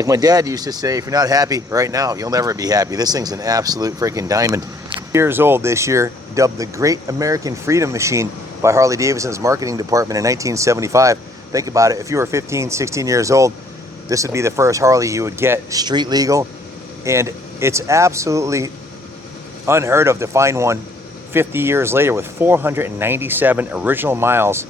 Like my dad used to say, if you're not happy right now, you'll never be happy. This thing's an absolute freaking diamond. Years old this year, dubbed the Great American Freedom Machine by Harley Davidson's marketing department in 1975. Think about it, if you were 15, 16 years old, this would be the first Harley you would get street legal. And it's absolutely unheard of to find one 50 years later with 497 original miles.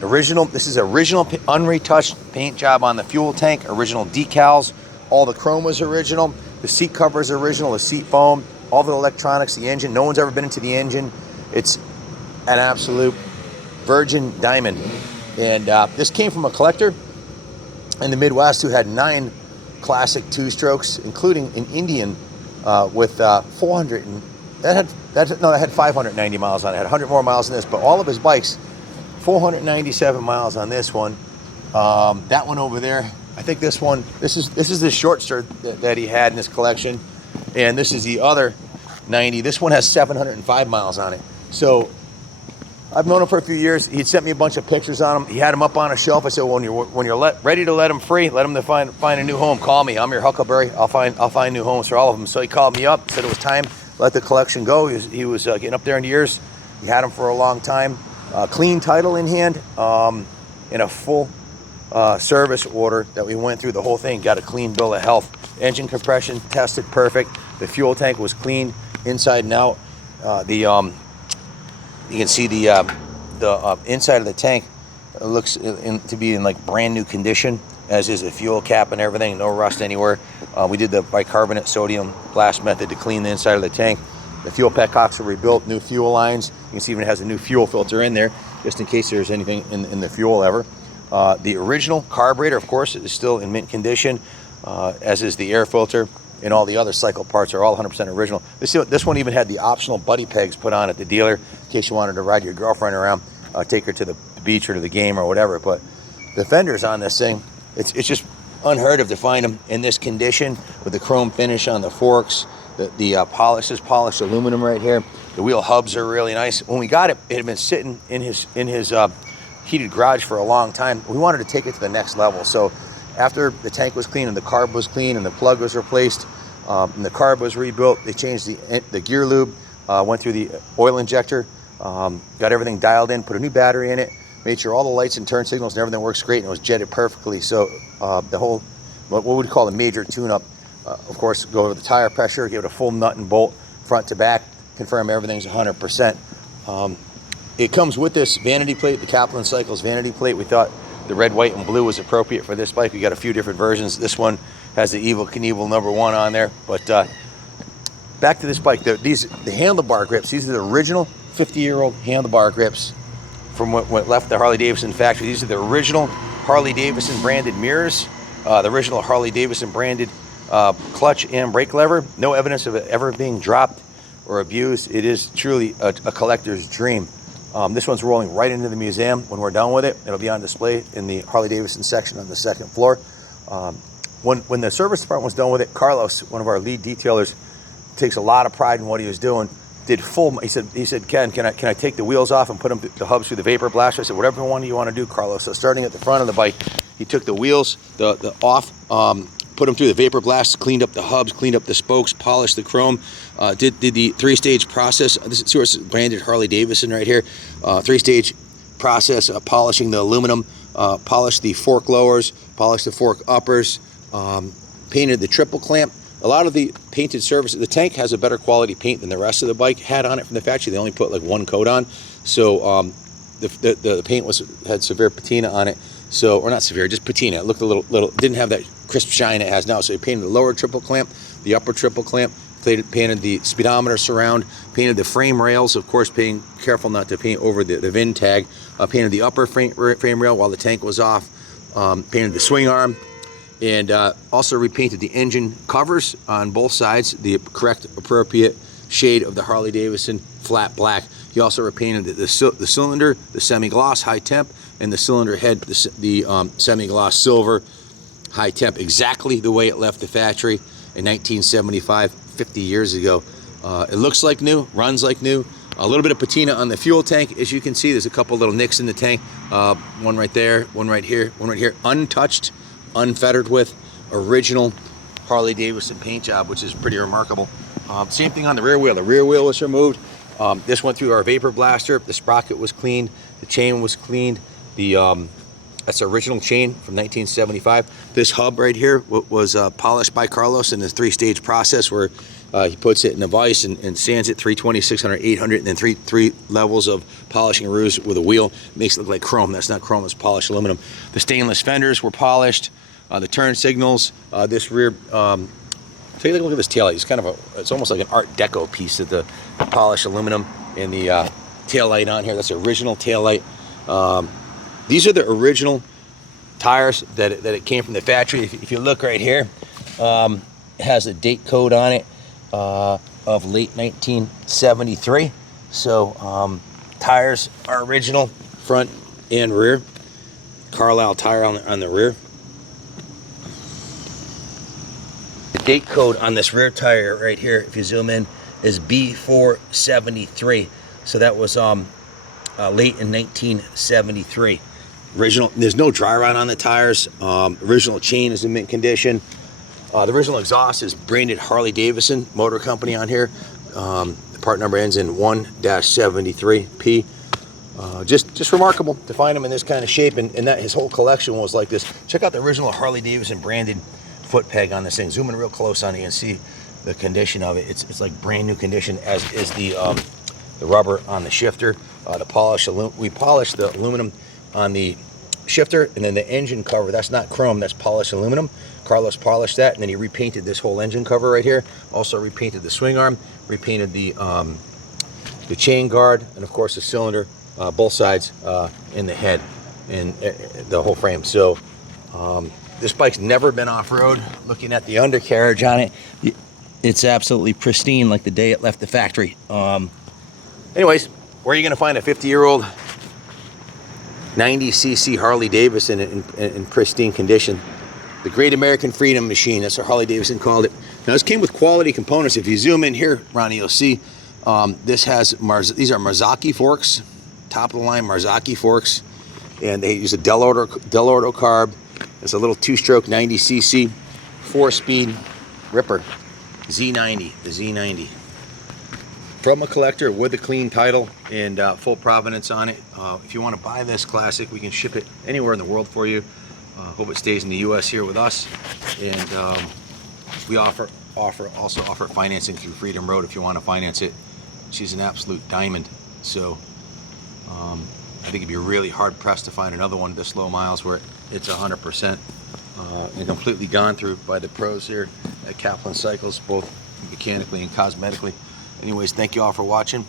This is original unretouched paint job on the fuel tank, original decals, all the chrome was original, the seat cover is original, the seat foam, all the electronics, the engine, no one's ever been into the engine. It's an absolute virgin diamond. And this came from a collector in the Midwest who had 9 classic 2-strokes, including an Indian with 400 and that had 590 miles on it. It had 100 more miles than this, but all of his bikes, 497 miles on this one. That one over there, I think this one, this is the Shortster that he had in his collection, and this is the other 90. This one has 705 miles on it. So I've known him for a few years. He'd sent me a bunch of pictures on him. He had him up on a shelf. I said, well, when you're ready to let him free, let him to find a new home. Call me. I'm your Huckleberry. I'll find new homes for all of them. So he called me up, said it was time. Let the collection go. He was getting up there in years. He had him for a long time. Clean title in hand, in a full service order that we went through the whole thing. Got a clean bill of health. Engine compression tested perfect. The fuel tank was clean inside and out. You can see the inside of the tank looks to be in like brand new condition, as is the fuel cap and everything. No rust anywhere. We did the bicarbonate sodium blast method to clean the inside of the tank. The fuel petcocks were rebuilt, new fuel lines. You can see even it has a new fuel filter in there, just in case there's anything in the fuel ever. The original carburetor, of course, is still in mint condition, as is the air filter, and all the other cycle parts are all 100% original. This one even had the optional buddy pegs put on at the dealer, in case you wanted to ride your girlfriend around, take her to the beach or to the game or whatever. But the fenders on this thing, it's just unheard of to find them in this condition with the chrome finish on the forks. The polish is polished aluminum right here. The wheel hubs are really nice. When we got it, it had been sitting in his heated garage for a long time. We wanted to take it to the next level. So after the tank was clean and the carb was clean and the plug was replaced and the carb was rebuilt, they changed the gear lube, went through the oil injector, got everything dialed in, put a new battery in it, made sure all the lights and turn signals and everything works great, and it was jetted perfectly. So the whole, what we'd call a major tune-up, of course, go over the tire pressure, give it a full nut and bolt front to back, confirm everything's 100%. It comes with this vanity plate, the Kaplan Cycles vanity plate. We thought the red, white, and blue was appropriate for this bike. We got a few different versions. This one has the Evel Knievel #1 on there. But back to this bike, the handlebar grips. These are the original 50-year-old handlebar grips from what left the Harley Davidson factory. These are the original Harley Davidson branded mirrors, the original Harley Davidson branded clutch and brake lever. No evidence of it ever being dropped or abused. It is truly a collector's dream. This one's rolling right into the museum. When we're done with it, it'll be on display in the Harley Davidson section on the 2nd floor. When the service department was done with it, Carlos, one of our lead detailers, takes a lot of pride in what he was doing. Did full. He said, Ken, can I take the wheels off and put the hubs through the vapor blaster? I said, whatever one you want to do, Carlos. So starting at the front of the bike, he took the wheels, the off, put them through the vapor blast, cleaned up the hubs, cleaned up the spokes, polished the chrome, did the 3-stage process. This is branded Harley Davidson right here. 3-stage process, polishing the aluminum, polished the fork lowers, polished the fork uppers, painted the triple clamp. A lot of the painted surface, the tank has a better quality paint than the rest of the bike had on it from the factory. They only put like 1 coat on. So the paint had severe patina on it. So, or not severe, just patina. It looked a little, didn't have that crisp shine it has now. So he painted the lower triple clamp, the upper triple clamp, painted the speedometer surround, painted the frame rails, of course, being careful not to paint over the VIN tag, painted the upper frame rail while the tank was off, painted the swing arm, and also repainted the engine covers on both sides, the correct appropriate shade of the Harley Davidson flat black. He also repainted the cylinder, the semi-gloss high temp, and the cylinder head, the semi-gloss silver high temp, exactly the way it left the factory in 1975, 50 years ago. It looks like new, runs like new. A little bit of patina on the fuel tank. As you can see, there's a couple little nicks in the tank. One right there, one right here, one right here. Untouched, unfettered with. original Harley Davidson paint job, which is pretty remarkable. Same thing on the rear wheel. The rear wheel was removed. This went through our vapor blaster. The sprocket was cleaned. The chain was cleaned. That's the original chain from 1975. This hub right here was polished by Carlos in the 3-stage process where he puts it in a vise and sands it 320, 600, 800, and then three levels of polishing rouge with a wheel. Makes it look like chrome. That's not chrome, it's polished aluminum. The stainless fenders were polished. The turn signals, this rear, take a look at this taillight. It's kind of it's almost like an Art Deco piece of the polished aluminum and the taillight on here. That's the original taillight. These are the original tires that it came from the factory. If you look right here, it has a date code on it of late 1973. So tires are original, front and rear. Carlisle tire on the rear. The date code on this rear tire right here, if you zoom in, is B473. So that was late in 1973. Original. There's no dry rot on the tires. Original chain is in mint condition. The original exhaust is branded Harley Davidson Motor Company on here. The part number ends in 1-73P. Just remarkable to find him in this kind of shape, and that his whole collection was like this. Check out the original Harley Davidson branded foot peg on this thing. Zoom in real close on it and see the condition of it. It's like brand new condition, as is the rubber on the shifter. We polished the aluminum on the shifter, and then the engine cover, that's not chrome, that's polished aluminum. Carlos polished that, and then he repainted this whole engine cover right here. Also repainted the swing arm, repainted the chain guard, and of course the cylinder, both sides, in the head, and the whole frame. So this bike's never been off-road. Looking at the undercarriage on it, it's absolutely pristine, like the day it left the factory. Anyways, where are you going to find a 50-year-old 90cc Harley Davidson in pristine condition? The Great American Freedom Machine, that's what Harley Davidson called it. Now this came with quality components. If you zoom in here, Ronnie, you'll see these are Marzocchi forks, top of the line Marzocchi forks, and they use a Dell'Orto carb. It's a little 2-stroke 90cc 4-speed ripper, Z90, the Z90. From a collector with a clean title and full provenance on it. If you want to buy this classic, we can ship it anywhere in the world for you. Hope it stays in the U.S. here with us. And we also offer financing through Freedom Road if you want to finance it. She's an absolute diamond. So I think it'd be really hard pressed to find another one this low miles where it's 100% and completely gone through by the pros here at Kaplan Cycles, both mechanically and cosmetically. Anyways, thank you all for watching,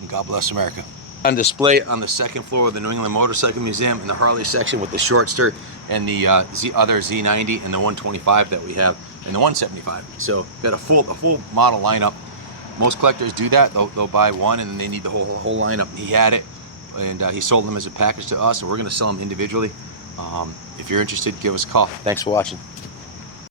and God bless America. On display on the second floor of the New England Motorcycle Museum in the Harley section with the Shortster and the other Z90 and the 125 that we have, and the 175. So got a full model lineup. Most collectors do that. They'll buy one and then they need the whole lineup. He had it, and he sold them as a package to us, and we're going to sell them individually. If you're interested, give us a call. Thanks for watching.